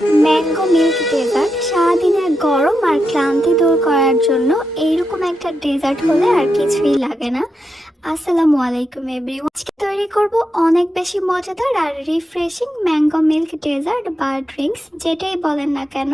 Mango milk dessert সারাদিনের গরম আর ক্লান্তি দূর করার জন্য এইরকম একটা ডেজার্ট হলে আর কিছুই লাগে না। আসসালামু আলাইকুম এভরিওয়ান তৈরি করব অনেক বেশি মজাদার আর রিফ্রেশিং ম্যাঙ্গো মিল্ক ডেজার্ট বা ড্রিঙ্কস যেটাই বলেন না কেন।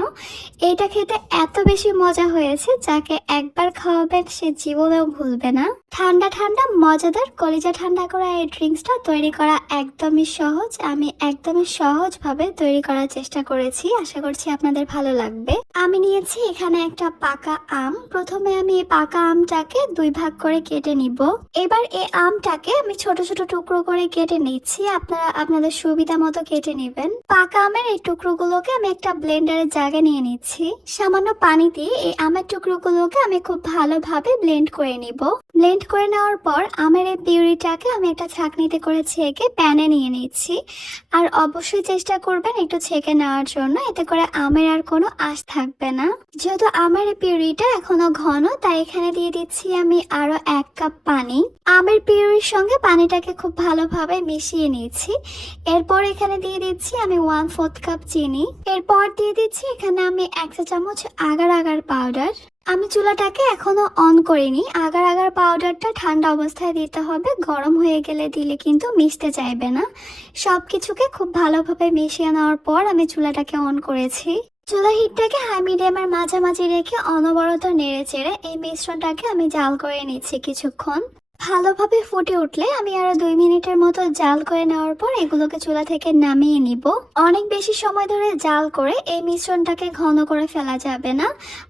এটা খেতে এত বেশি মজা হয়েছে যাকে একবার খাওয়াবেন সে জীবনেও ভুলবে না। ঠান্ডা ঠান্ডা, মজাদার, কলিজা ঠান্ডা করা এই ড্রিঙ্কসটা তৈরি করা একদমই সহজ। আমি একদমই সহজভাবে তৈরি করার চেষ্টা করেছি। আশা করছি আপনাদের ভালো লাগবে। আমি নিয়েছি এখানে একটা পাকা আম। প্রথমে আমি এই পাকা আমটাকে দুই ভাগ করে কেটে নিব। এবার এই আমটাকে আমি ছোট ছোট টুকরো করে কেটে নিচ্ছি। আপনারা আপনাদের সুবিধা মতো কেটে নেবেন। পাকা আমের এই টুকরোগুলোকে আমি একটা ব্লেন্ডারের জায়গায় নিয়ে নিচ্ছি। সামান্য পানি দিয়ে এই আমের টুকরোগুলোকে আমি খুব ভালোভাবে ব্লেন্ড করে নিব। ব্লেন্ড করে নেওয়ার পর আমের এই পিউরিটাকে আমি একটা ছাঁকনিতে করে ছেঁকে প্যানে নিয়ে নিচ্ছি। আর অবশ্যই চেষ্টা করবেন একটু ছেঁকে নেওয়ার জন্য, এতে করে আমের আর কোনো আশ থাকবে না। যেহেতু আমের পিউরিটা এখনও ঘন, তাই এখানে দিয়ে দিচ্ছি আমি আরও এক কাপ পানি। আমের পিউরির সঙ্গে পানিটাকে খুব ভালোভাবে মিশিয়ে নিয়েছি এরপর এখানে দিয়ে দিচ্ছি আমি ওয়ান ফোর্থ কাপ চিনি। এরপর দিয়ে দিচ্ছি এখানে আমি এক চা চামচ আগার আগার পাউডার। আমি চুলাটাকে এখনও অন করিনি। আগার আগার পাউডারটা ঠান্ডা অবস্থায় দিতে হবে। গরম হয়ে গেলে দিলে কিন্তু মিশতে চাইবে না। সব কিছুকে খুব ভালোভাবে মিশিয়ে নেওয়ার পর আমি চুলাটাকে অন করেছি। চুলা হিটটাকে হাই মিডিয়ামের মাঝামাঝি রেখে অনবরত নেড়ে চেড়ে এই মিশ্রণটাকে আমি জাল করে নিচ্ছি কিছুক্ষণ। ভালোভাবে ফুটে উঠলে আমি আরও দুই মিনিটের মতো জাল করে নেওয়ার পর এগুলোকে চুলা থেকে নামিয়ে নিব। অনেক বেশি সময় ধরে জাল করে এই মিশ্রণটাকে ঘন করে ফেলা যাবে না।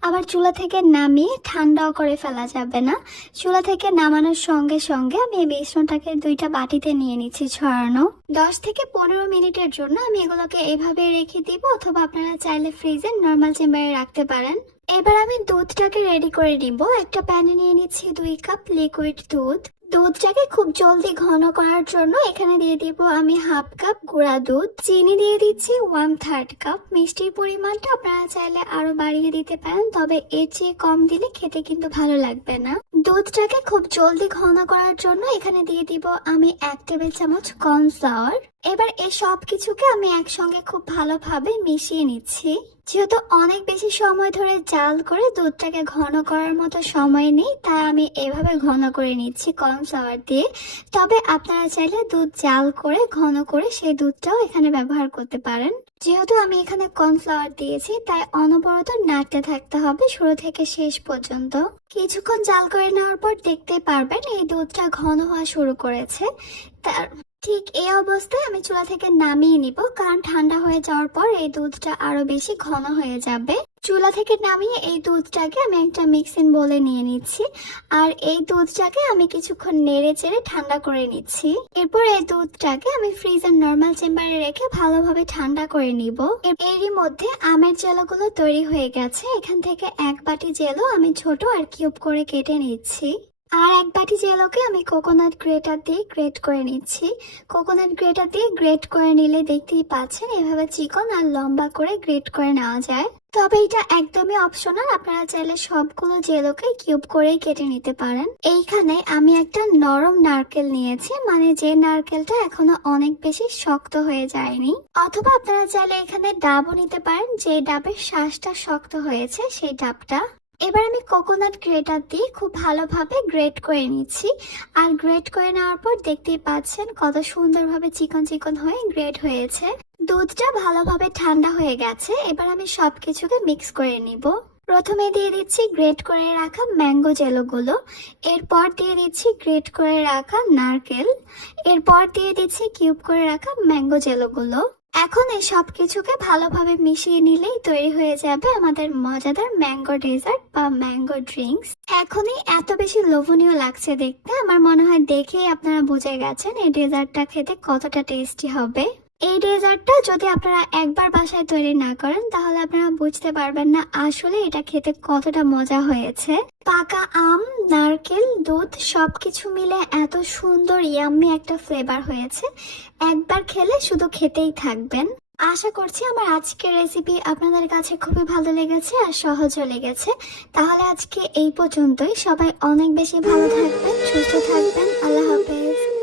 আবার চুলা থেকে নামিয়ে ঠান্ডাও করে ফেলা যাবে না। চুলা থেকে নামানোর সঙ্গে সঙ্গে আমি এই মিশ্রণটাকে দুইটা বাটিতে নিয়ে নিচ্ছি ছড়ানো দশ থেকে পনেরো মিনিটের জন্য আমি এগুলোকে এভাবে রেখে দিব অথবা আপনারা চাইলে ফ্রিজে নর্মাল চেম্বারে রাখতে পারেন। এবার আমি দুধটাকে রেডি করে নিব। একটা প্যানে নিয়ে নিচ্ছি দুই কাপ লিকুইড দুধ। দুধটাকে খুব জলদি ঘন করার জন্য এখানে দিয়ে দিব আমি হাফ কাপ গুঁড়া দুধ। চিনি দিয়ে দিচ্ছি ওয়ান থার্ড কাপ মিষ্টির পরিমাণটা আপনারা চাইলে আরও বাড়িয়ে দিতে পারেন, তবে এর চেয়ে কম দিলে খেতে কিন্তু ভালো লাগবে না। দুধটাকে খুব জলদি ঘন করার জন্য এখানে দিয়ে দিব আমি এক টেবিল চামচ কর্নফ্লাওয়ার এবার এই সব কিছুকে আমি একসঙ্গে খুব ভালোভাবে মিশিয়ে নিচ্ছি। যেহেতু অনেক বেশি সময় ধরে জাল করে দুধটাকে ঘন করার মতো সময় নেই, তাই আমি এভাবে ঘন করে নিচ্ছি কর্নফ্লাওয়ার দিয়ে। তবে আপনারা চাইলে দুধ জাল করে, ঘন করে সেই দুধটাও এখানে ব্যবহার করতে পারেন। যেহেতু আমি এখানে কর্নফ্লাওয়ার দিয়েছি, তাই অনবরত নাড়তে থাকতে হবে শুরু থেকে শেষ পর্যন্ত। কিছুক্ষণ জাল করে নেওয়ার পর দেখতে পারবেন এই দুধটা ঘন হওয়া শুরু করেছে। তার ঠিক এই অবস্থায় আমি চুলা থেকে নামিয়ে নিব, কারণ ঠান্ডা হয়ে যাওয়ার পর এই দুধটা আরও বেশি ঘন হয়ে যাবে। চুলা থেকে নামিয়ে এই দুধটাকে আমি একটা মিক্সিং বলে নিয়ে নিচ্ছি। আর এই দুধটাকে আমি কিছুক্ষণ নেড়ে চেড়ে ঠান্ডা করে নিচ্ছি। এরপর এই দুধটাকে আমি ফ্রিজের নর্মাল চেম্বারে রেখে ভালোভাবে ঠান্ডা করে নিব। এরই মধ্যে আমের জেলোগুলো তৈরি হয়ে গেছে। এখান থেকে এক বাটি জেলো আমি ছোট আর কিউব করে কেটে নিচ্ছি। আর এক বাটি জেলোকে আমি কোকোনাট গ্রেটার দিয়ে গ্রেট করে নিচ্ছি। কোকোনাট গ্রেটার দিয়ে গ্রেট করে নিলে দেখতেই পাচ্ছেন, এভাবে চিকন আর লম্বা করে গ্রেট করে নেওয়া যায়। তবে এটা একদমই অপশনাল আপনারা চাইলে সবগুলো জেলোকে কিউব করেই কেটে নিতে পারেন। এইখানে আমি একটা নরম নারকেল নিয়েছি মানে যে নারকেলটা এখনও অনেক বেশি শক্ত হয়ে যায়নি। অথবা আপনারা চাইলে এখানে ডাবও নিতে পারেন, যে ডাবের শ্বাসটা শক্ত হয়েছে, সেই ডাবটা। এবার আমি কোকোনাট গ্রেটার দিয়ে খুব ভালোভাবে গ্রেট করে নিচ্ছি। আর গ্রেট করে নেওয়ার পর দেখতেই পাচ্ছেন কত সুন্দরভাবে চিকন চিকন হয়ে গ্রেট হয়েছে। দুধটা ভালোভাবে ঠান্ডা হয়ে গেছে, এবার আমি সবকিছুকে মিক্স করে নিব। প্রথমে দিয়ে দিচ্ছি গ্রেট করে রাখা ম্যাঙ্গো জেলোগুলো, এরপর দিয়ে দিচ্ছি গ্রেট করে রাখা নারকেল, এরপর দিয়ে দিচ্ছি কিউব করে রাখা ম্যাঙ্গো জেলোগুলো। এখন এই সব কিছুকে ভালোভাবে মিশিয়ে নিলেই তৈরি হয়ে যাবে আমাদের মজাদার ম্যাঙ্গো ডেজার্ট বা ম্যাঙ্গো ড্রিঙ্কস। এখনই এত বেশি লোভনীয় লাগছে দেখতে। আমার মনে হয় দেখেই আপনারা বুঝে গেছেন এই ডেজার্টটা খেতে কতটা টেস্টি হবে। এই ডেজার্টটা যদি আপনারা একবার বাসায় তৈরি না করেন, তাহলে আপনারা বুঝতে পারবেন না আসলে এটা খেতে কতটা মজা হয়েছে। পাকা আম, নারকেল, দুধ সবকিছু মিলে এত সুন্দর ইয়াম্মি একটা ফ্লেভার হয়েছে। একবার খেলে শুধু খেতেই থাকবেন। আশা করছি আমার আজকের রেসিপি আপনাদের কাছে খুবই ভালো লেগেছে আর সহজও লেগেছে। তাহলে আজকে এই পর্যন্তই। সবাই অনেক বেশি ভালো থাকবেন, সুস্থ থাকবেন। আল্লাহ হাফেজ।